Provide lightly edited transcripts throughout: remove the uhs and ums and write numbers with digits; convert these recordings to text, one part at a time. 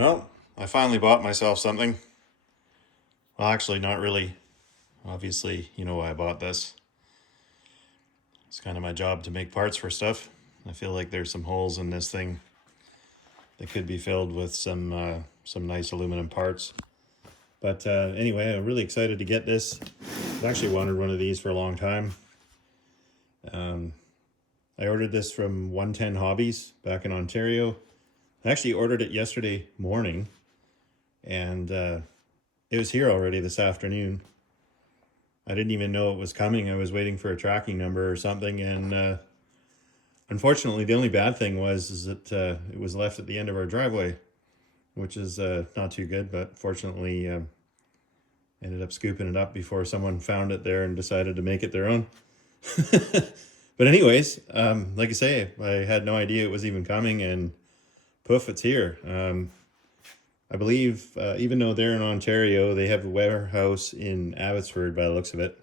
Well, I finally bought myself something. Well, actually, not really. Obviously, you know why I bought this. It's kind of my job to make parts for stuff. I feel like there's some holes in this thing that could be filled with some nice aluminum parts. But anyway, I'm really excited to get this. I've actually wanted one of these for a long time. I ordered this from 110 Hobbies back in Ontario. I actually ordered it yesterday morning, and it was here already this afternoon. I didn't even know it was coming. I was waiting for a tracking number or something, and unfortunately, the only bad thing was that it was left at the end of our driveway, which is not too good, but fortunately ended up scooping it up before someone found it there and decided to make it their own. But anyways, like I say, I had no idea it was even coming, and poof, it's here. I believe, even though they're in Ontario, they have a warehouse in Abbotsford by the looks of it.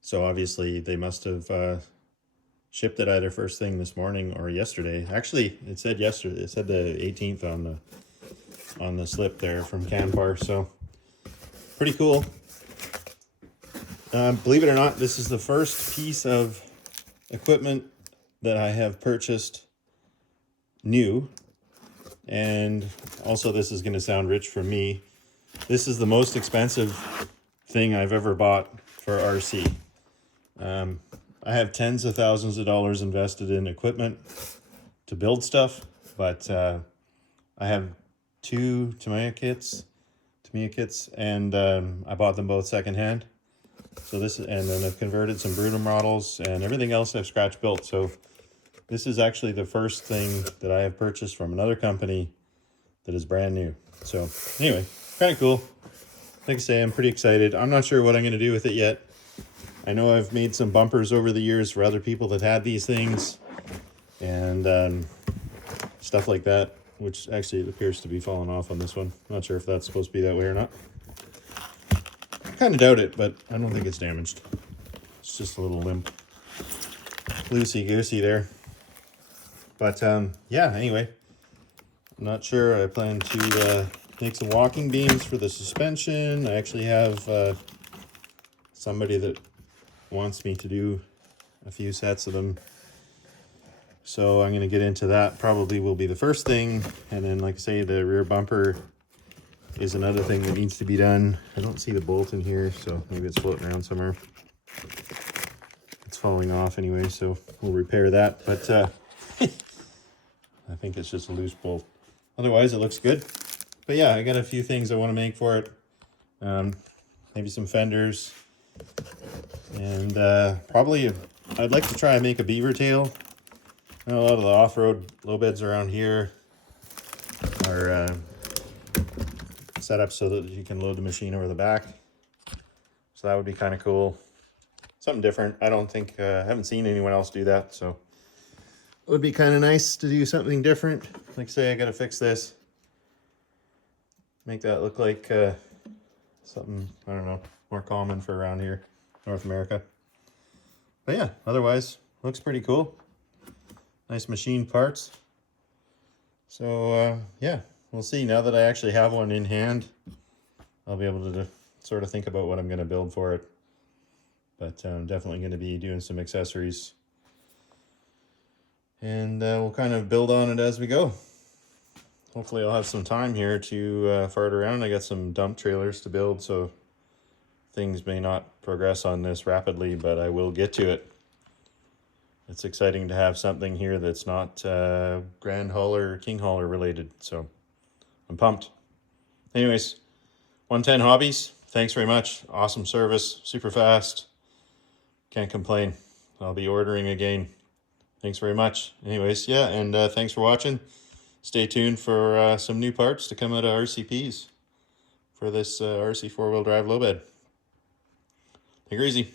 So obviously they must have shipped it either first thing this morning or yesterday. Actually, it said yesterday. It said the 18th on the slip there from Canpar. So pretty cool. Believe it or not, this is the first piece of equipment that I have purchased new. And also, this is going to sound rich for me. This is the most expensive thing I've ever bought for RC. I have tens of thousands of dollars invested in equipment to build stuff, but I have two Tamiya kits, and I bought them both secondhand. So this, and then I've converted some Bruder models, and everything else I've scratch built. So this is actually the first thing that I have purchased from another company that is brand new. So anyway, kind of cool. Like I say, I'm pretty excited. I'm not sure what I'm going to do with it yet. I know I've made some bumpers over the years for other people that had these things and stuff like that, which actually it appears to be falling off on this one. Not sure if that's supposed to be that way or not. I kind of doubt it, but I don't think it's damaged. It's just a little limp, loosey-goosey there. But yeah, anyway, I'm not sure. I plan to make some walking beams for the suspension. I actually have somebody that wants me to do a few sets of them. So I'm going to get into that. Probably will be the first thing. And then, like I say, the rear bumper is another thing that needs to be done. I don't see the bolt in here, so maybe it's floating around somewhere. It's falling off anyway, so we'll repair that. But I think it's just a loose bolt. Otherwise, it looks good. But yeah, I got a few things I want to make for it. Maybe some fenders. And probably, I'd like to try and make a beaver tail. I know a lot of the off-road low beds around here are set up so that you can load the machine over the back. So that would be kind of cool. Something different. I don't think, I haven't seen anyone else do that, so it would be kind of nice to do something different. Like say, I got to fix this. Make that look like something, I don't know, more common for around here, North America. But yeah, otherwise, looks pretty cool. Nice machine parts. So yeah, we'll see. Now that I actually have one in hand, I'll be able to sort of think about what I'm going to build for it. But I'm definitely going to be doing some accessories. And we'll kind of build on it as we go. Hopefully I'll have some time here to fart around. I got some dump trailers to build, so things may not progress on this rapidly, but I will get to it. It's exciting to have something here that's not Grand Hauler or King Hauler related, so I'm pumped. Anyways, 110 Hobbies, thanks very much. Awesome service, super fast. Can't complain. I'll be ordering again. Thanks very much. Anyways, yeah, and thanks for watching. Stay tuned for some new parts to come out of RCPs for this RC4 wheel drive low bed. Take her easy.